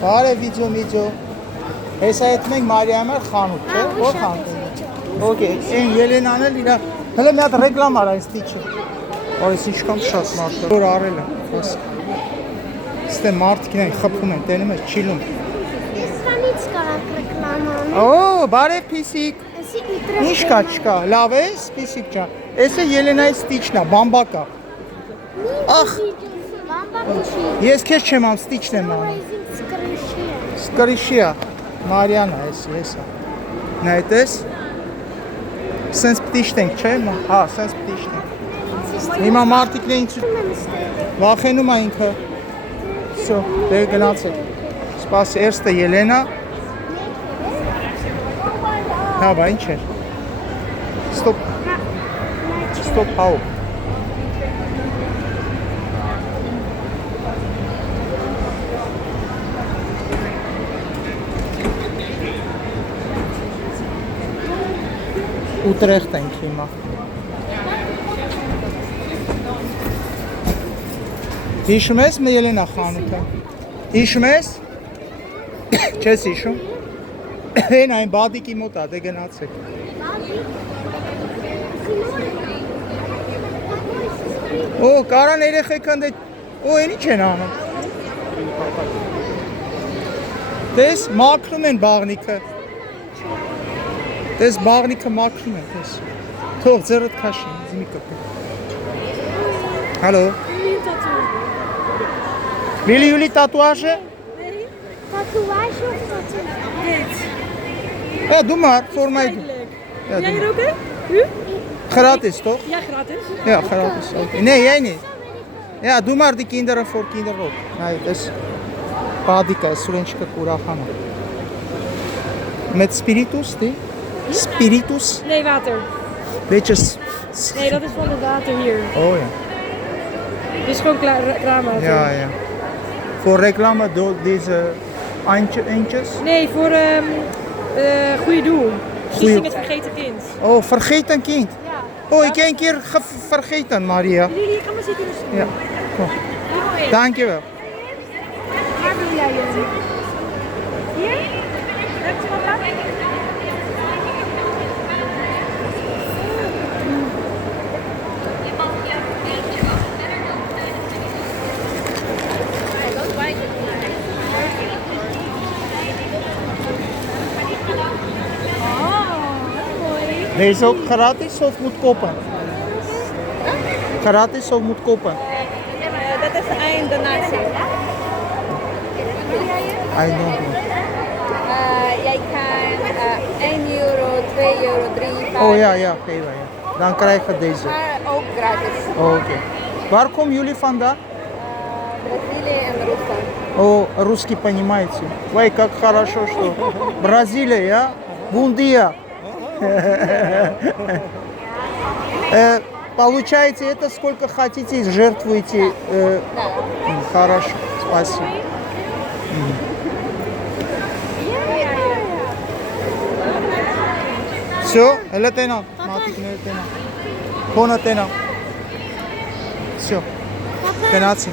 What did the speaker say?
Բարև վիդեո։ Հեսա հետ մենք Մարիայի համար խանութ, չէ՞։ Ո՞ր խանութ է։ Okay, այն Ելենան էլ իր հələ մի հատ ռեկլամ արա այս տիչը։ Այս ինչքան շատ մարդ կա։ Որ արել է, բաս։ Ստե մարդիկն են խփում են, տենում ես չիլում։ Իսրանից կարակ ռեկլամ ան։ Օ, բարև Փիսիկ։ Ինչ կա, չկա։ Լավ է, Փիսիկ ջան։ Էսը Ելենայի ստիչն է, բամբակա։ Ախ, ես քեզ չեմ ամ, ստիչն եմ անում։ Սկրիշիա։ Մարիանա, էսա։ Նա էտես։ Սենց պտի շտենք, չէ՞։ Հա, սենց պտի շտենք։ Հիմա մարդիկն էին վախենում է ինքը։ Всё, դե գնացեք։ Սպասի, երստը Ելենա։ Հա, բա ինչ էր։ Ստոպ։ Ստոպ, հաու։ Ուտրեխտ ենք հիմա։ Հիշում ես Ելենա խանութը։ Հիշում ես։ Չես հիշում։ Այն բադիկի մոտ է, դե գնացեք։ Օ, կարան երեխեքան դե օ, այն ինչ են անում։ Տես մաքրում են բաղնիքը։ Տես բաղնիքը մաքրում են, տես։ Թող ձեռդ քաշի, զիմի կպի։ Հալո։ Միլի Յուլի տատուաժը։ Տատուաժ ու Է, դու մար, ֆորմայ դու։ Gratis, toch? Ja, gratis. Ja, gratis. Okay. Nee, jij niet. Ja, doe maar die kinderen voor kinderen ook. Nee, het is padika, Surenchka Kurahana. Met spiritus, die? Spiritus? Nee, water. Beetje. Nee, dat is van het water hier. Oh ja. Dit is gewoon kraanwater. Ja, ja. Voor reclame door deze eentjes? Nee, voor goede doel. Stichting Het Vergeten Kind. Oh, vergeten kind. Ja. Oh, ik heb een keer vergeten, Maria. Lili, ga maar zitten in de stoel. Ja, kom. Dankjewel. Waar wil jij het? Hier? Heb je wat laten? Deze ook gratis of moet kopen? Gratis of moet kopen? Dat is een donatie. I don't know. Jij kan 1 euro, 2 euro, 3, 5. Oh ja, ja, geef maar. Ja. Dan krijg je deze. Maar ook gratis. Oh, oké. Waar komen jullie vandaan? Бразилия и Руслан. О, русский понимаете. Ой, как хорошо, что Бразилия, Бундия. Получаете это сколько хотите, жертвуете. Да. Хорошо, спасибо. Все, Элетена, матик не Элетена. Понатена. Все, 15.